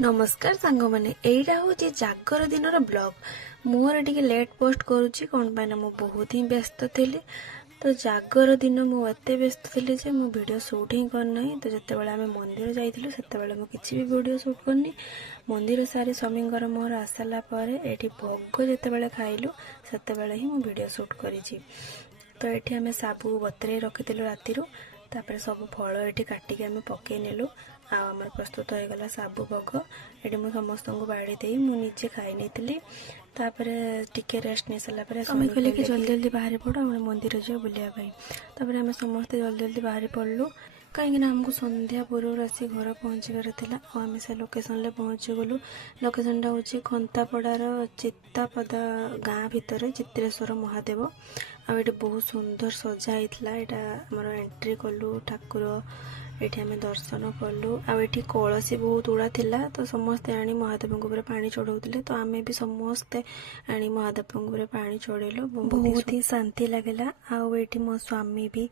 नमस्कार सांग मैंने यहीटा हूँ जागर दिन ब्लॉग मोर टे लेट पोस्ट करुच्ची कौन पाई ना बहुत ही व्यस्त थी। तो जागर दिन मुझे व्यस्त थी जे मु वीडियो शूट ही करना। तो जितेबाला आम मंदिर जाइलु से किसी भी वीडियो शूट करनी। मंदिर सारी स्वामी मोर आसाला ये भोग जिते खाइलु से ही मुझे वीडियो शूट करी। तो ये आम साबु बतरे रखी राति तापर सब फल ये काटिक आम पकई नेलु आम प्रस्तुत हो गला साबु भोग। ये मुझे समस्त को बाड़ी दे मुझे खाई नहीं टिके रेस्ट नहीं सारा स्वामी कहले कि जल्दी जल्दी बाहर पड़ आम मंदिर जा बुलायापाई। आम समस्ते जल्दी जल्दी बाहर पड़लु कहीं आमको संध्या पूर्व आसी घर पहुँचार था। आम से लोकेशन पहुँची गलु। लोकेशन टा हूँ खंतापड़ार चित्तापदा गाँ भितर चित्रेश्वर महादेव। आठ बहुत सुंदर सजा होता। यहाँ आमर एंट्री कलु ठाकुर ये आम दर्शन कलु। आठी कलसी बहुत उड़ा थिला तो समस्ते आनी महादेव ऊपर पानी चढ़ाऊले। तो आम भी समस्ते आनी महादेव ऊपर पानी चढ़ेलु बहुत ही शांति लगेगा। आठी मो स्वामी भी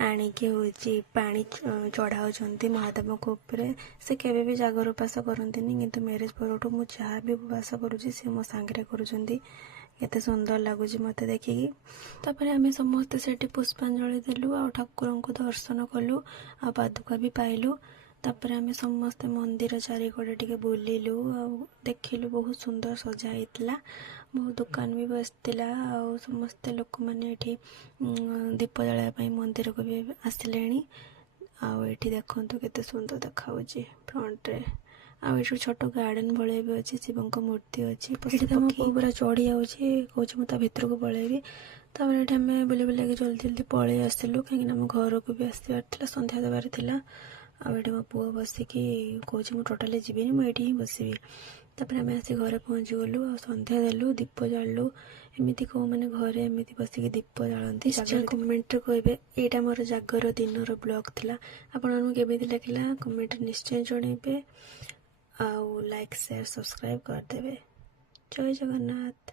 आणिकी हूँ पानी चढ़ाऊँ महादेव ऊपर। से केवे भी जागर उपास करती किंतु मैरेज पर मु जहाँ भी उपास करुँची सी मो सांगे करुँच। केते सुंदर लगुच मत देखिकी। तापर आम समस्ते से पुष्पांजलि देलु आ ठाकुर को दर्शन कलु आ पादुका भी पाइलु। तापर आम समस्ते मंदिर चारिकड़े टिके बुलिलु आ देखिलु बहुत सुंदर सजा होता। बहुत दुकान भी बसला आ समस्ते लोक मैंने दीप जलाया मंदिर को भी आसिले। आठी देखु केते सुंदर देखा फ्रंट रे। आठ छोट गार्डन भाई भी अच्छी शिव मूर्ति अच्छी पूरा चढ़ी जाऊँगी कौच मुझे भितर को पलैबी। तापर ये आम बुले बुला जल्दी जल्दी पलि आसलु कहीं घर को भी आसबार संध्या देवार था। आठ मो पुआ बसिकी कौच मुझे टोटाली जीविनी मुझे ही बसबी। तापर आम आसी घर पहुँची गलु आ संध्या देलु दीप जालु एमती कौ मैंने घरे एमती बसिक दीप जालती। कमेंट कहे यहाँ मोर जागर दिन ब्लॉग था आपन केमी लगे कमेंट निश्चय जनइबे। लाइक शेयर सब्सक्राइब करदे। जय जगन्नाथ।